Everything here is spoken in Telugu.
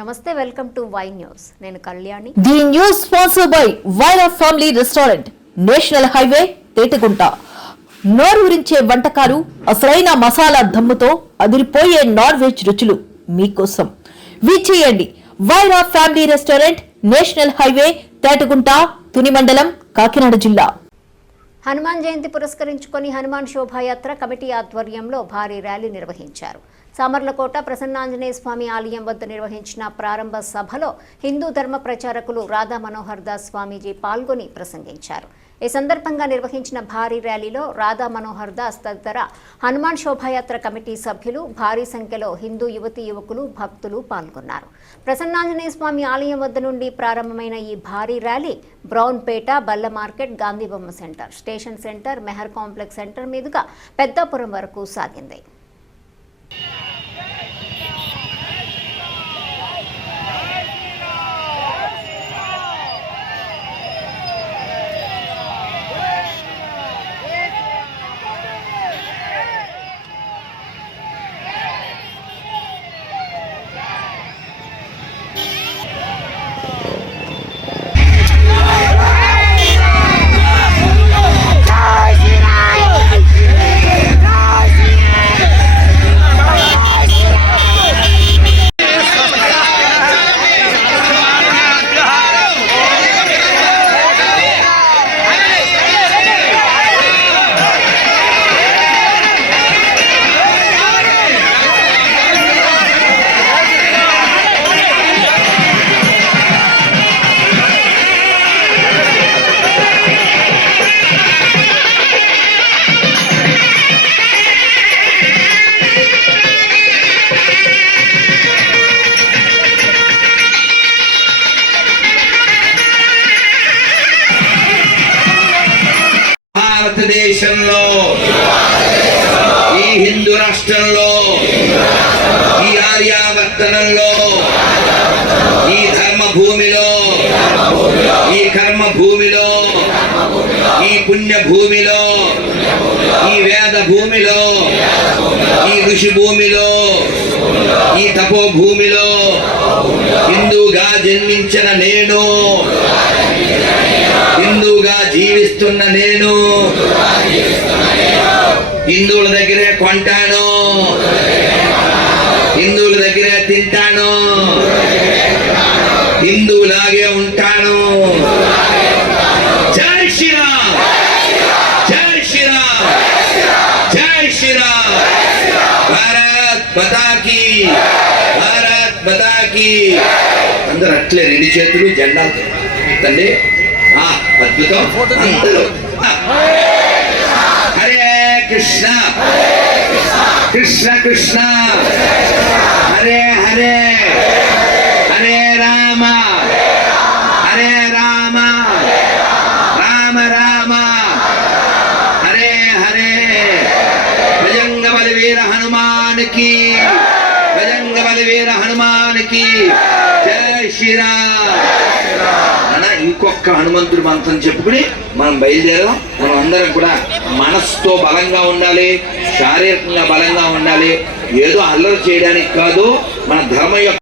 నమస్తే, వెల్కమ్ టు వై న్యూస్. నేను Kalyani. The news sponsored by Vyra family restaurant, national highway, Tetagunta. నోరూరించే వంటకాలు, అసలైన మసాలా దమ్ముతో అదిరిపోయే నాన్ వెజ్ రుచులు మీకోసం. విచ్చేయండి Vyra family restaurant, national highway, Tetagunta, Tuni మండలం, కాకినాడ జిల్లా. హనుమాన్ జయంతి పురస్కరించుకొని హనుమాన్ శోభాయాత్ర కమిటీ ఆధ్వర్యంలో భారీ ర్యాలీ నిర్వహించారు. సామర్లకోట ప్రసన్నాంజనేయ స్వామి ఆలయం వద్ద నిర్వహించిన ప్రారంభ సభలో హిందూ ధర్మ ప్రచారకులు రాధా మనోహర్ దాస్ స్వామీజీ పాల్గొని ప్రసంగించారు. ఈ సందర్భంగా నిర్వహించిన భారీ ర్యాలీలో రాధా మనోహర్ దాస్ తదితర హనుమాన్ శోభాయాత్ర కమిటీ సభ్యులు, భారీ సంఖ్యలో హిందూ యువతీ యువకులు, భక్తులు పాల్గొన్నారు. ప్రసన్నాంజనేయ స్వామి ఆలయం వద్ద నుండి ప్రారంభమైన ఈ భారీ rally Brownpeta, Balla market, Gandhibomma centre, station centre, Mehar complex centre మీదుగా పెద్దాపురం వరకు సాగింది. భారతదేశంలో, ఈ హిందూ రాష్ట్రంలో, ఈ ఆర్యావర్తనంలో, ఈ ధర్మభూమిలో, ఈ కర్మభూమిలో, ఈ పుణ్యభూమిలో, ఈ వేద భూమిలో, ఈ ఋషి భూమిలో, ఈ తపోభూమిలో హిందూగా జన్మించిన నేను, హిందూగా జీవిస్తున్న నేను హిందువుల దగ్గరే కొంటాను, హిందువుల దగ్గరే తింటాను, హిందువులాగే ఉంటాను. జై శ్రీరామ్, జై శ్రీరామ్, జై శ్రీరామ్. భారత్ మాతా కీ, భారత్ మాతా కీ. అందరూ అట్లే రెండు చేతులు జెండా తండ్రి. అద్భుతం. హరే కృష్ణ, కృష్ణ కృష్ణ, హరే హరే, హరే రామ, హరే రామ, రామ రామ, హరే హరే. భజంగ బలవీర హనుమానికి, భజంగ బలవీర హనుమానికి. జై శ్రీరామ్. ఇంకొక హనుమంతుడి మంత్రం చెప్పుకుని మనం బయలుదేరదాం. మనం అందరం కూడా మనస్సుతో బలంగా ఉండాలి, శారీరకంగా బలంగా ఉండాలి. ఏదో అల్లరి చేయడానికి కాదు, మన ధర్మం యొక్క